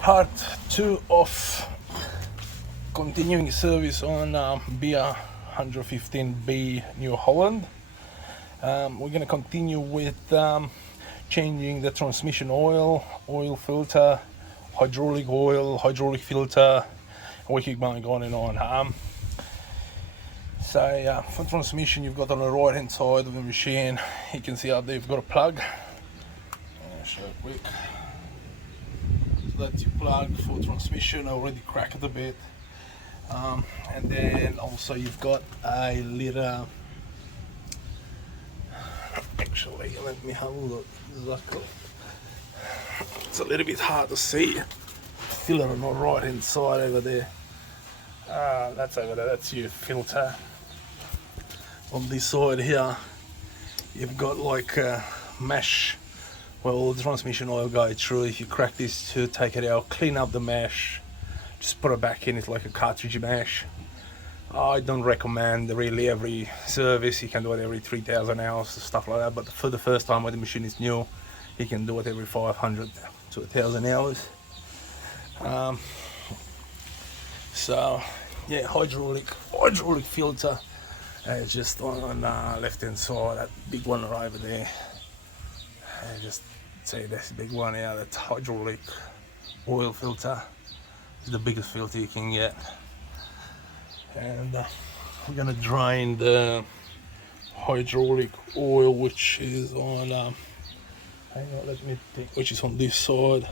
Part 2 of continuing service on B115B New Holland. We're going to continue with changing the transmission oil filter, hydraulic oil, hydraulic filter. We keep going on and on. So for transmission, you've got on the right hand side of the machine, you can see out there you've got a plug. I'll show it quick. So that's your plug for transmission. I already cracked it a bit. And then also you've got a little, actually let me have a look exactly. It's a little bit hard to see. Feel it on the right hand side over there. That's over there, that's your filter. On this side here you've got like a mesh where all the transmission oil goes through. If you crack this to take it out, clean up the mesh, just put it back in. It's like a cartridge mesh. I don't recommend really every service. You can do it every 3,000 hours, stuff like that, but for the first time when the machine is new, you can do it every 500 to 1,000 hours. So yeah, hydraulic filter, just on left hand side, that big one right over there. Just say this big one here, that's hydraulic oil filter. It's the biggest filter you can get. And we're gonna drain the hydraulic oil, which is on hang on, let me think, which is on this side.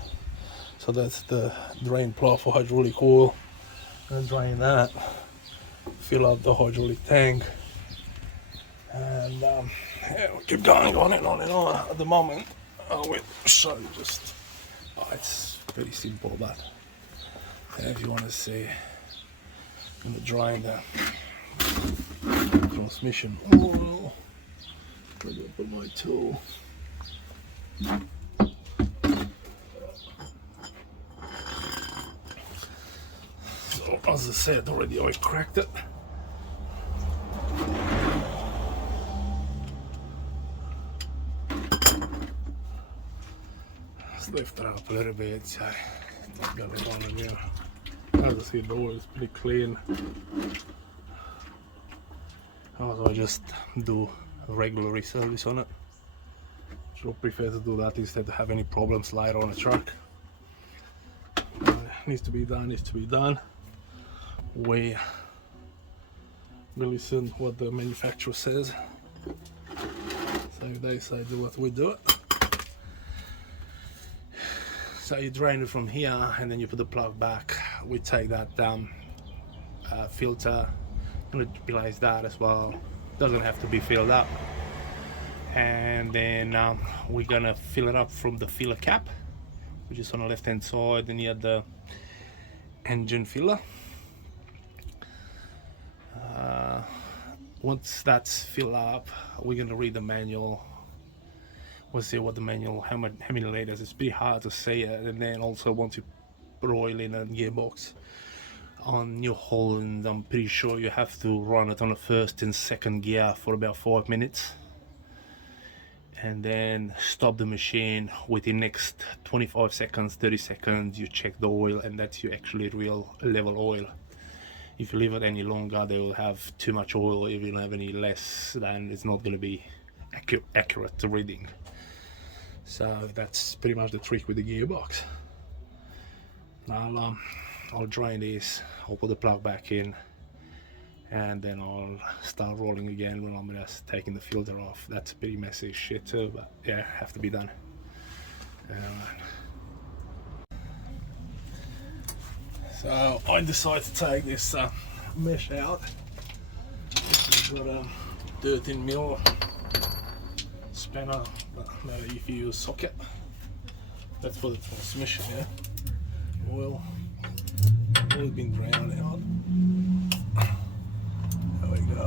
So that's the drain plug for hydraulic oil. And drain that, fill up the hydraulic tank, and yeah, we'll keep going on and on and on. At the moment I will show you just it's pretty simple, but if you want to see, I'm going to drain the transmission oil. I'm going to put my tool. So as I said already, I cracked it. Let's lift it up a little bit. So I've got it on again. As I said, the oil is pretty clean. Also, I just do a regular reservice on it. So I prefer to do that instead of have any problems later on a truck. Needs to be done. We listen what the manufacturer says. So if they say do it, we do it. So you drain it from here and then you put the plug back. We take that filter, gonna replace that as well. Doesn't have to be filled up. And then we're gonna fill it up from the filler cap, which is on the left hand side near the engine filler. Once that's filled up, we're gonna read the manual. We'll see what the manual, how many liters. It's pretty hard to say it. And then also once you put oil in a gearbox on New Holland, I'm pretty sure you have to run it on the first and second gear for about 5 minutes, and then stop the machine within next 25 seconds, 30 seconds. You check the oil, and that's your actually real level oil. If you leave it any longer, they will have too much oil. If you have any less, then it's not going to be accurate to reading. So that's pretty much the trick with the gearbox. I'll drain this, I'll put the plug back in, and then I'll start rolling again when I'm just taking the filter off. That's pretty messy shit too, but yeah, have to be done. So I decided to take this mesh out. It's got a 13mm spanner, but if you use socket, that's for the transmission. Yeah, oil been drained out. There we go.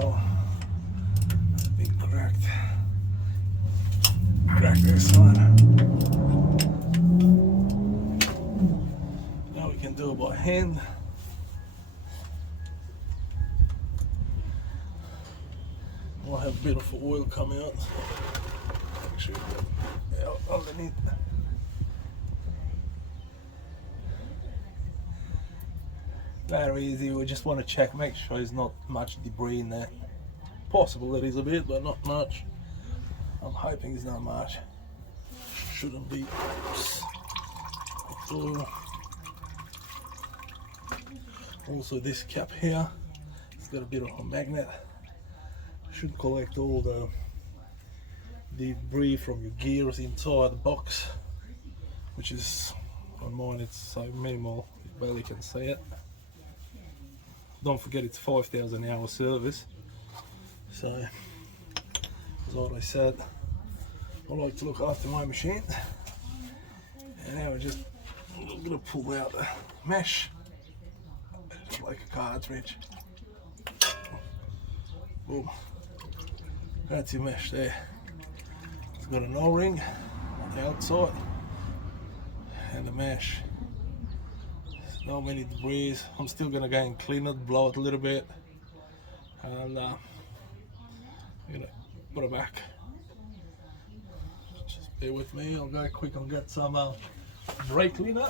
It's been cracked. Crack this one. Now we can do it by hand. I'll have a bit of oil come out. Actually, underneath. Very easy. We just want to check, make sure there's not much debris in there. Possible there is a bit, but not much. I'm hoping it's not much. Shouldn't be. Also this cap here, it's got a bit of a magnet. Should collect all the debris from your gears inside the box, which is, on mine it's so minimal you barely can see it. Don't forget it's 5,000 hour service, so as I said, I like to look after my machine. And now I'm gonna pull out the mesh, just like a cartridge. Boom, that's your mesh there. It's got an O-ring on the outside and the mesh. Not many debris. I'm still gonna go and clean it, blow it a little bit, and I'm gonna put it back. Just bear with me. I'll go quick and get some brake cleaner.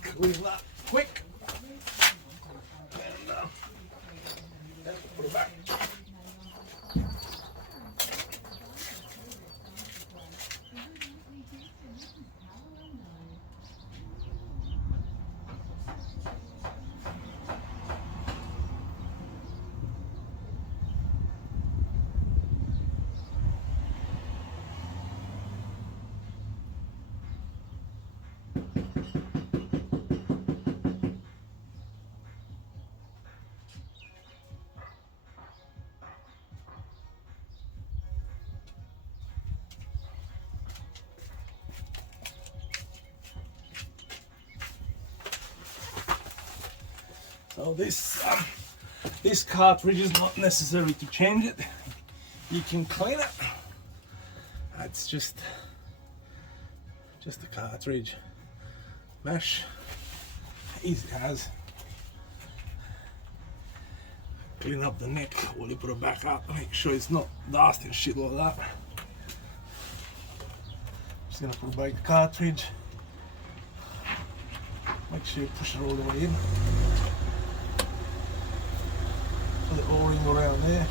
Clean that quick, and put it back. So this cartridge is not necessary to change it. You can clean it. It's just a cartridge. Mesh, easy as. Clean up the neck while you put it back up. Make sure it's not dust and shit like that. Just gonna put back the cartridge. Make sure you push it all the way in. Put the O-ring around there.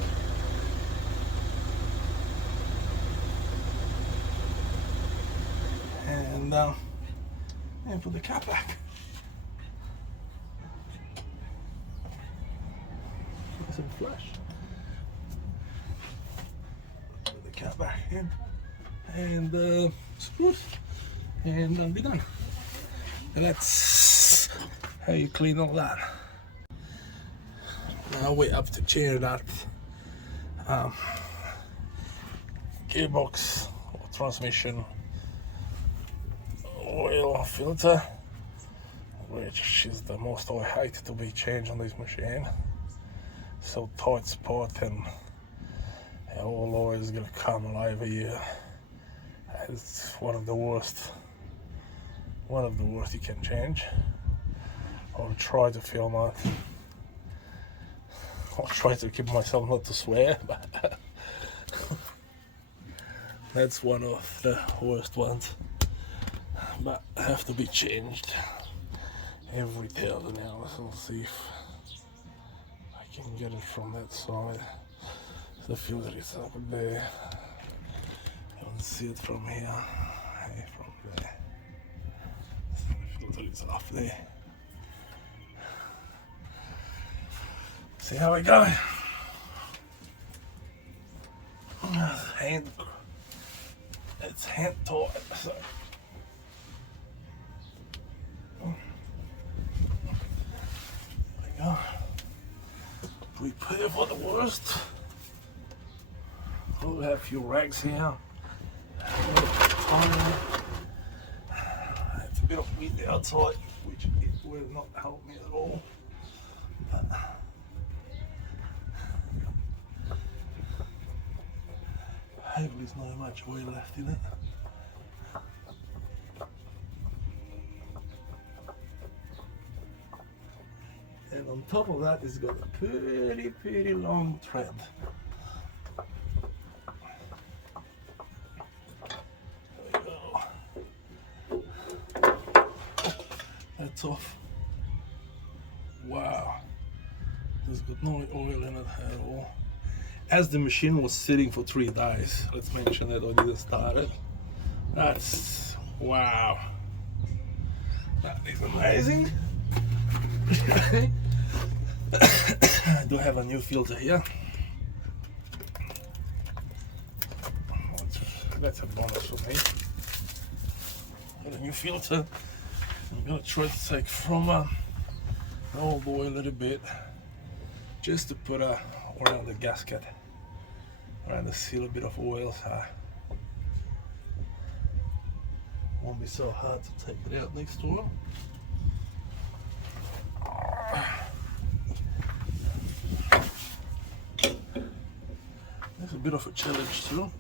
And put the cap back. Get some flash. Put the cap back in, and screw it, and I'll be done. And that's how you clean all that. Now we have to change that gearbox or transmission oil filter, which is the most I hate to be changed on this machine. So tight spot, and all oil is gonna come all over you. It's one of the worst you can change. I'll try to film it. I'll try to keep myself not to swear, but that's one of the worst ones. But have to be changed every 1,000 hours. I'll see if I can get it from that side. The filter is up there. You can see it from here. From there. The filter is up there. See how we go. It's hand tight, so there we go. Prepare for the worst. We'll have a few rags here. It's a bit of wind outside, which it will not help me at all. Hopefully there's not much oil left in it. And on top of that, it's got a pretty long thread. There we go. That's off. wow, there's got no oil in it at all. As the machine was sitting for 3 days, let's mention that I didn't start it. That's, wow, that is amazing. I do have a new filter here. That's a bonus for me. Got a new filter. I'm gonna try to take from the old oil a little bit, just to put around the gasket, around the seal, a bit of oil, so won't be so hard to take it out next time. There's a bit of a challenge too.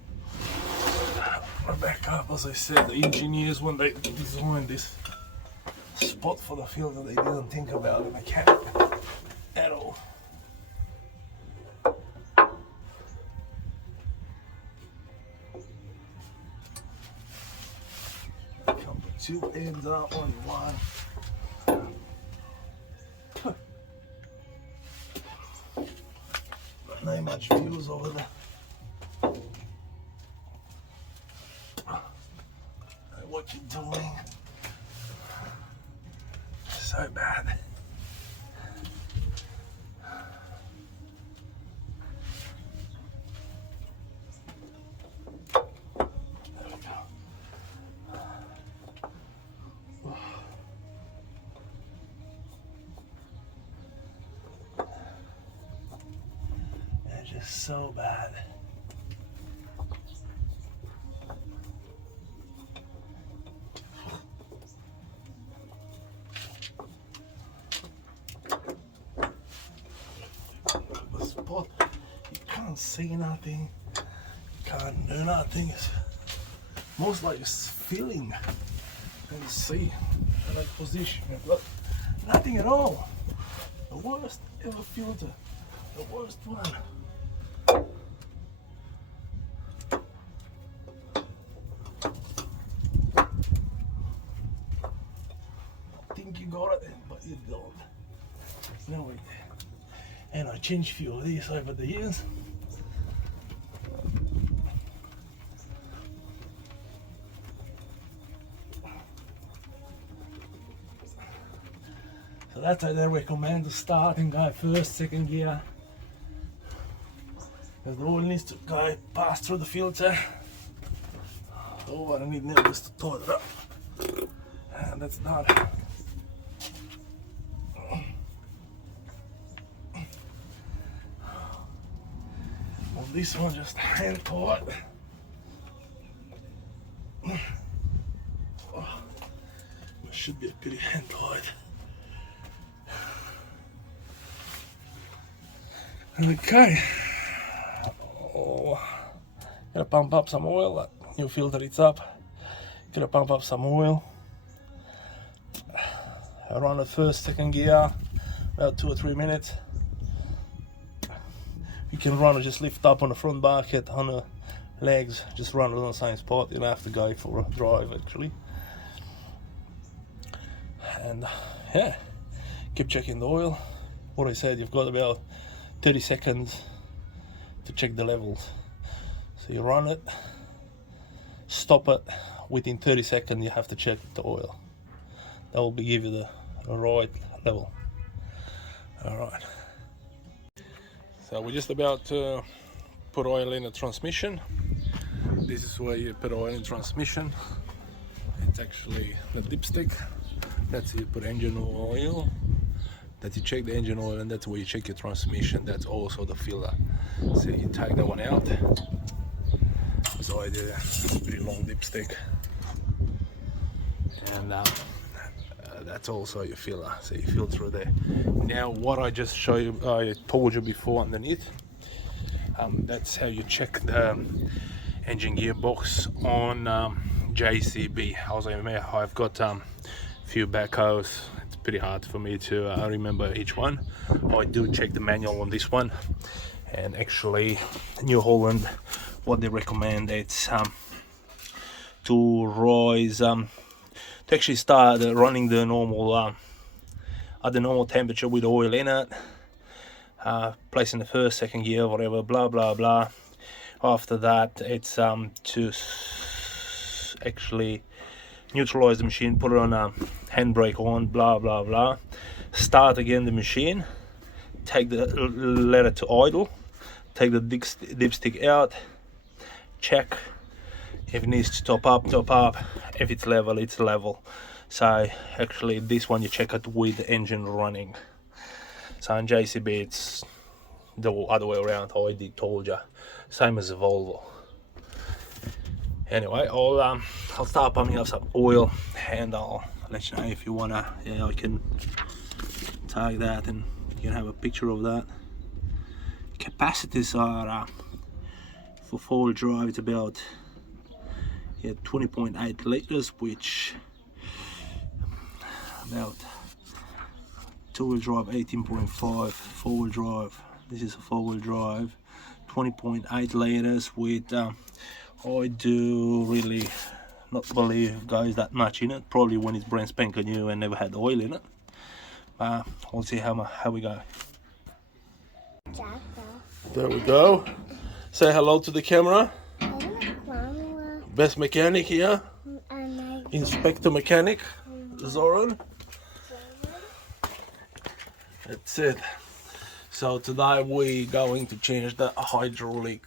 Back up, as I said, the engineers, when they designed this spot for the filter, they didn't think about the mechanic at all. Come put 2 ends up on one. Not much views over there. What you doing? So bad. There we go. They're just so bad. You can't see nothing, you can't do nothing. It's most like it's feeling and see the right position. Look, nothing at all. The worst ever filter, the worst one. I think you got it, but you don't. No way. And I changed a few of these over the years. So that's how they recommend to start and go first, second gear. Because the oil needs to go pass through the filter. Oh, what I need now is to tighten it up. And that's done. This one just hand tight. Oh, it should be a pretty hand tight. Okay. Oh, gotta pump up some oil. That new filter, it's up. Gotta pump up some oil. I run the first, second gear, about 2 or 3 minutes. You can run or just lift up on the front bucket, on the legs, just run it on the same spot. You don't have to go for a drive actually. And yeah, keep checking the oil. What I said, you've got about 30 seconds to check the levels. So you run it, stop it, within 30 seconds you have to check the oil. That will give you the right level. Alright. So we're just about to put oil in the transmission. This is where you put oil in transmission. It's actually the dipstick. That's where you put engine oil. That you check the engine oil, and that's where you check your transmission. That's also the filler. So you take that one out. So I did a pretty long dipstick. And that's also your filler, so you fill through there. Now what I just I told you before underneath, that's how you check the engine gearbox on JCB. I've got a few backhoes. It's pretty hard for me to remember each one. I do check the manual on this one, and actually New Holland, what they recommend, it's to rise to actually start running the normal at the normal temperature with oil in it, placing the first, second gear, whatever, blah blah blah. After that, it's to actually neutralize the machine, put it on a handbrake on, blah blah blah, start again the machine, take the let it to idle, take the dipstick out, check if it needs to top up, if it's level. So actually this one you check it with the engine running. So in JCB it's the other way around, how I told you, same as the Volvo. Anyway, I'll start pumping up some oil and I'll let you know if you wanna. Yeah, I can tag that and you can have a picture of that. Capacities are for 4-wheel drive it's about 20.8 liters, which about 2-wheel drive 18.5, 4-wheel drive, this is a 4-wheel drive 20.8 liters with I do really not believe goes that much in it, probably when it's brand spanking new and never had oil in it. We'll see how we go. There we go. Say hello to the camera. Best mechanic here. Inspector mechanic Zoran. That's it. So today we're going to change the hydraulic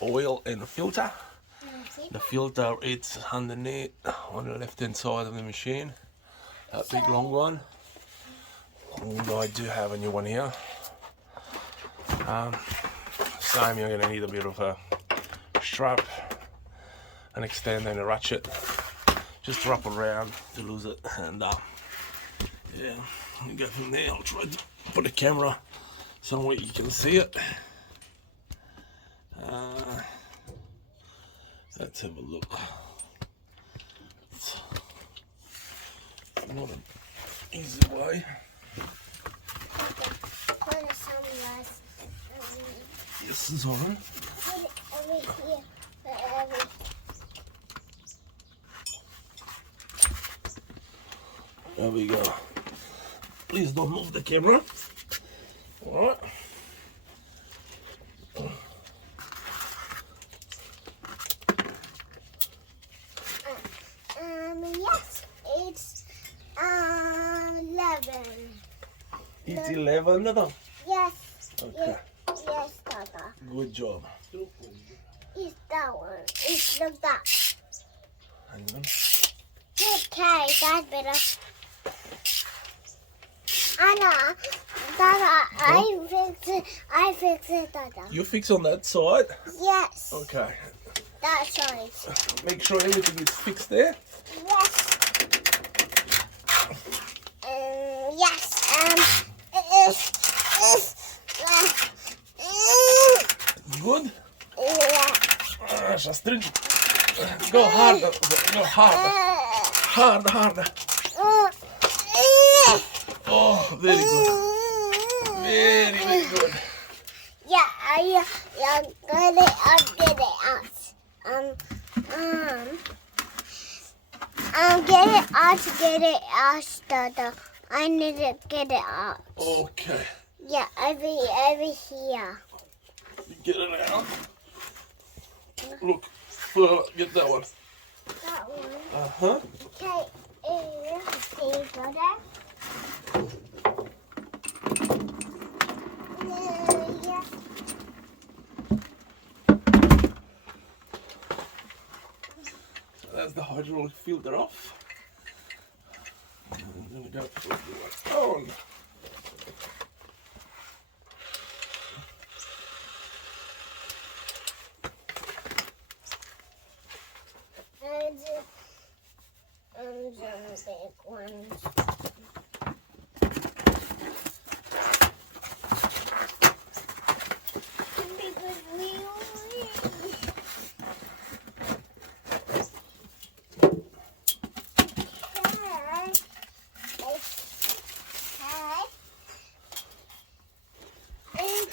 oil and filter. The filter it's underneath on the left hand side of the machine, that big long one. And I do have a new one here. Same, you're going to need a bit of a strap, an extender and a ratchet, just wrap around to lose it, and yeah, we go from there. I'll try to put the camera somewhere you can see it. Let's have a look. It's not an easy way. Yes, Zoran. There we go. Please don't move the camera. All right. Yes, it's 11. It's 11, Dada? Yes. Okay. Yes, Dada. Good job. It's that one. It's like that. Hang on. Okay, that's better. Anna, Dada, I fix it, Dada. You fix on that side? Yes. Okay. That's right. Make sure everything is fixed there. Yes. Good? Yeah. Shastrin. Go harder. Go harder. Harder. Oh, very good. Very good. Yeah, get it out. Get it out, Dada. I need to get it out. Okay. Yeah, over here. You get it out. Look, get that one. That one. Uh-huh. Okay, see, got it? Yeah. That's the hydraulic filter off. And then we go on. And some big ones.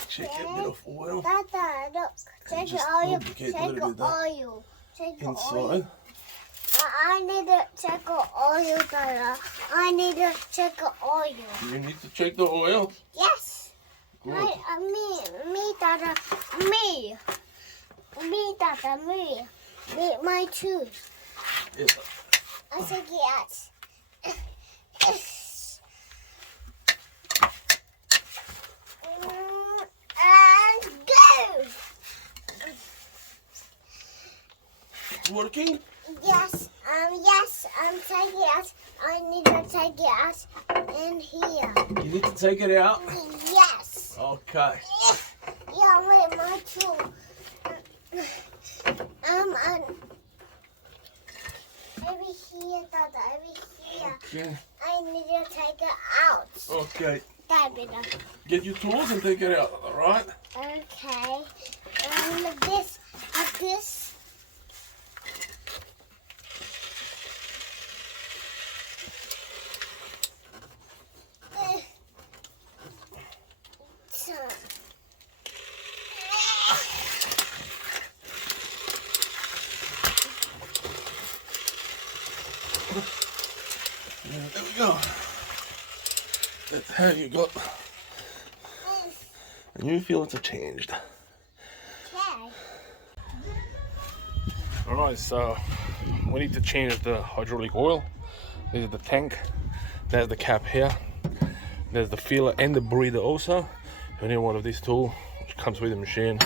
Check a bit of oil. Dada, look. Check the Just oil. lubricate a little bit Check the oil. Check the oil. inside. I I need to check the oil, Dada. I need to check the oil. You need to check the oil. Yes. Good. Me, Dada. Me, Dada. Me, my tooth. Yeah. I said yes. And go. It's working? Yes, I'm taking it. I need to take it out in here. You need to take it out? Yes. Okay. Yeah, wait, my tool. Over here, Dada, over here. Okay. I need to take it out. Okay. That bit. Get your tools and take it out, alright? Okay. Like this, like this. So. Yeah, there we go. That's how you got a new filter changed. Okay. Alright, so we need to change the hydraulic oil. This is the tank. There's the cap here. There's the filler and the breather also. If you need one of these tools, which comes with the machine,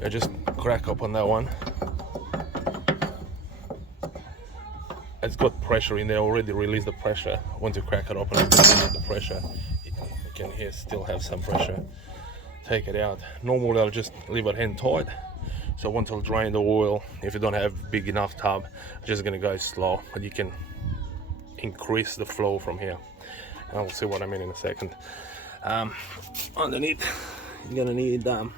you just crack up on that one. It's got pressure in there already. Release the pressure. Once you crack it open, it's going to release the pressure. You can hear still have some pressure. Take it out. Normally I'll just leave it hand tight. So once I'll drain the oil, if you don't have big enough tub, it's just gonna go slow. But you can increase the flow from here. And I'll see what I mean in a second. Underneath, you're gonna need an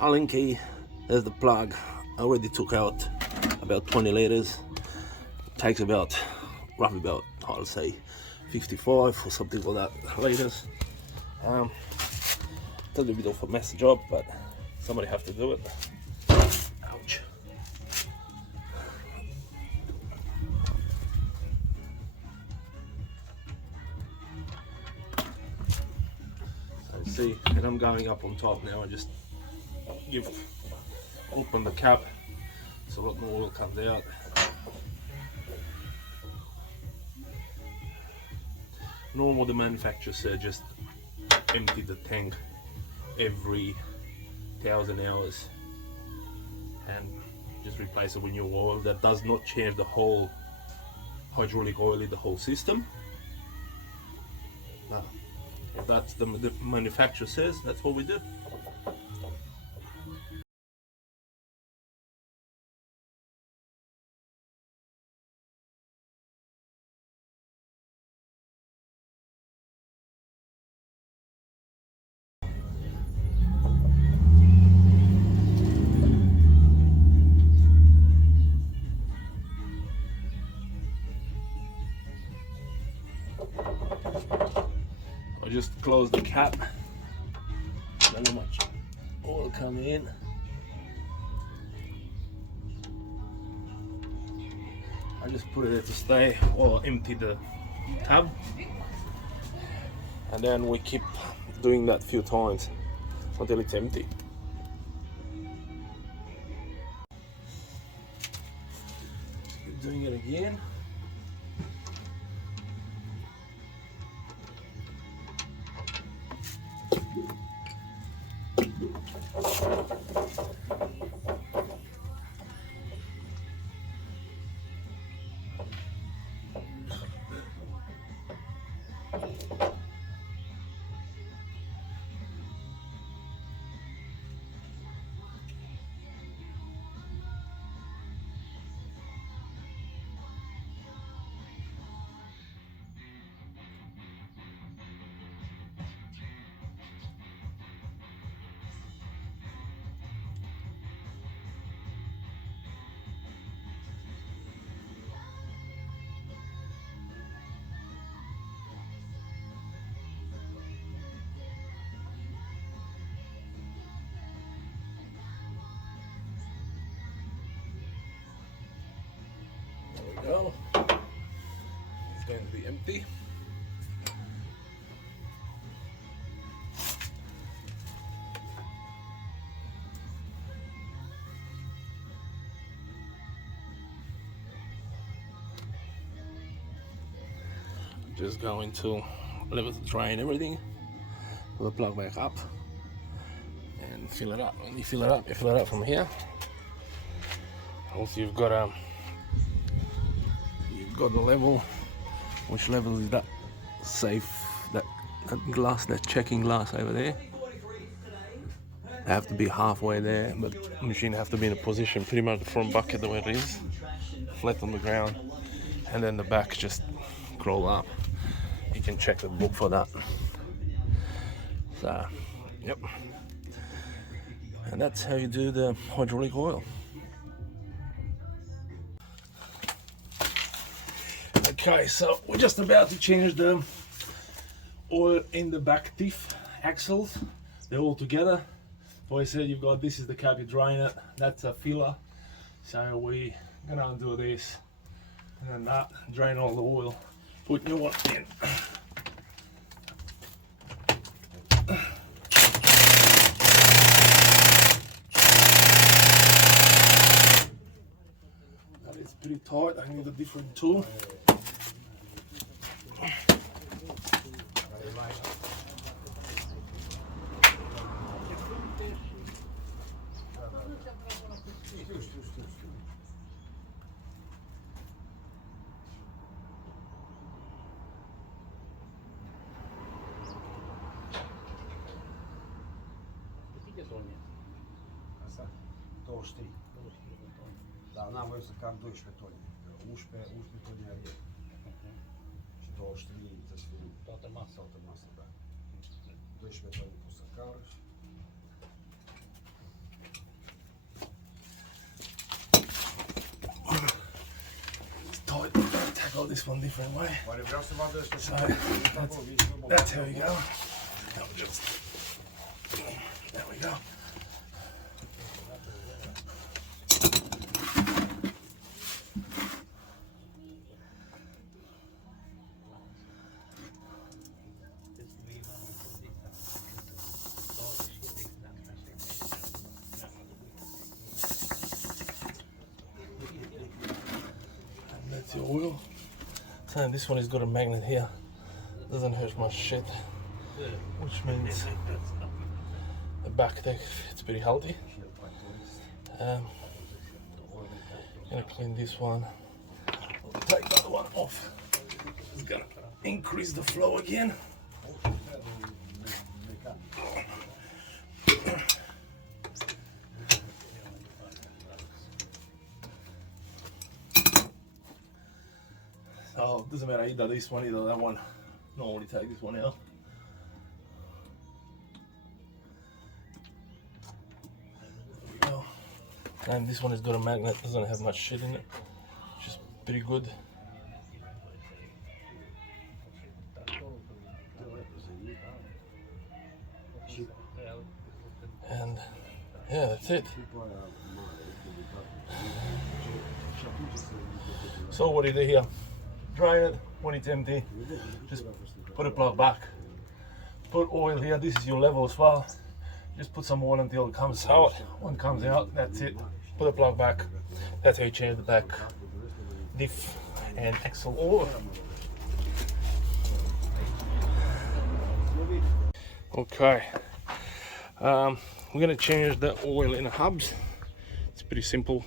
Allen key. There's the plug. I already took out about 20 liters. Takes about, roughly about, I'll say 55 or something like that liters. It's a little bit of a messy job, but somebody have to do it. Ouch. So you see, and I'm going up on top now. I just open the cap so a lot more oil comes out. Normal, the manufacturer said just empty the tank every 1,000 hours and just replace it with new oil. That does not change the whole hydraulic oil in the whole system. If that's the manufacturer says, that's what we do. I just close the cap. Not much oil come in. I just put it there to stay or empty the tub, and then we keep doing that a few times until it's empty. Keep doing it again. go. It's going to be empty. Just going to level the drain everything, put the plug back up and fill it up. When you fill it up, you fill it up from here. Also you've got the level. Which level is that safe, that glass, that checking glass over there? They have to be halfway there, but the machine have to be in a position pretty much the front bucket the way it is, flat on the ground, and then the back just crawl up. You can check the book for that. So, yep. And that's how you do the hydraulic oil. Okay, so we're just about to change the oil in the back diff axles. They're all together. So I said you've got, this is the cap, you drain it, that's a filler. So we're gonna undo this and then that, drain all the oil, put new one in. That is pretty tight, I need a different tool. Asta, 23. Da, n-am voie să cam 12 tone. 11 tone are. Și 23 să fie toată masa, da. 12 tone pot să cară. It's tight, tackle this one different way. Oare vreau să vadă ăsta și That's how we go. There we go. And that's your oil. So this one has got a magnet here. Doesn't hurt much shit. Which means the back deck, it's pretty healthy. Gonna clean this one. I'll take that one off. It's gonna increase the flow again. So it doesn't matter either this one, either that one. Normally take this one out. And this one has got a magnet, doesn't have much shit in it, which is pretty good. And yeah, that's it. So what do you do here? Drain it when it's empty, just put a plug back. Put oil here, this is your level as well. Just put some oil until it comes out. When it comes out, that's it. Put the plug back. That's how you change the back diff and axle oil. Okay, we're gonna change the oil in the hubs. It's pretty simple.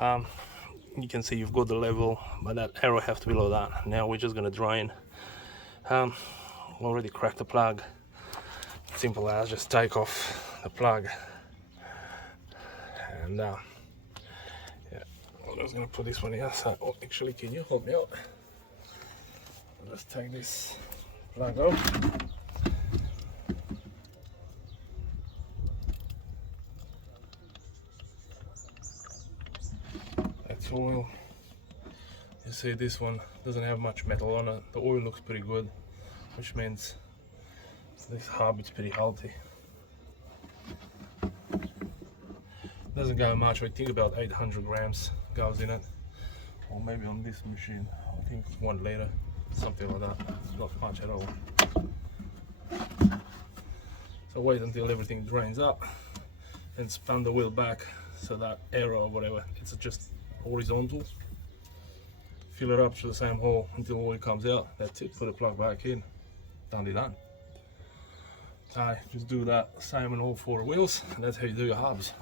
You can see you've got the level, but that arrow have to be below that. Now we're just gonna drain. Already cracked the plug. Simple as just take off the plug, and yeah, I'm just gonna put this one here. So, oh, actually, can you help me out? Let's take this plug out. That's oil. You see, this one doesn't have much metal on it. The oil looks pretty good, which means this hub is pretty healthy. Doesn't go much, I think about 800 grams goes in it. or maybe on this machine. I think 1 liter, something like that. It's not much at all. So wait until everything drains up and span the wheel back so that arrow or whatever, it's just horizontal. Fill it up through the same hole until oil comes out. That's it, put the plug back in, done. So just do that same on all 4 wheels, and that's how you do your hubs.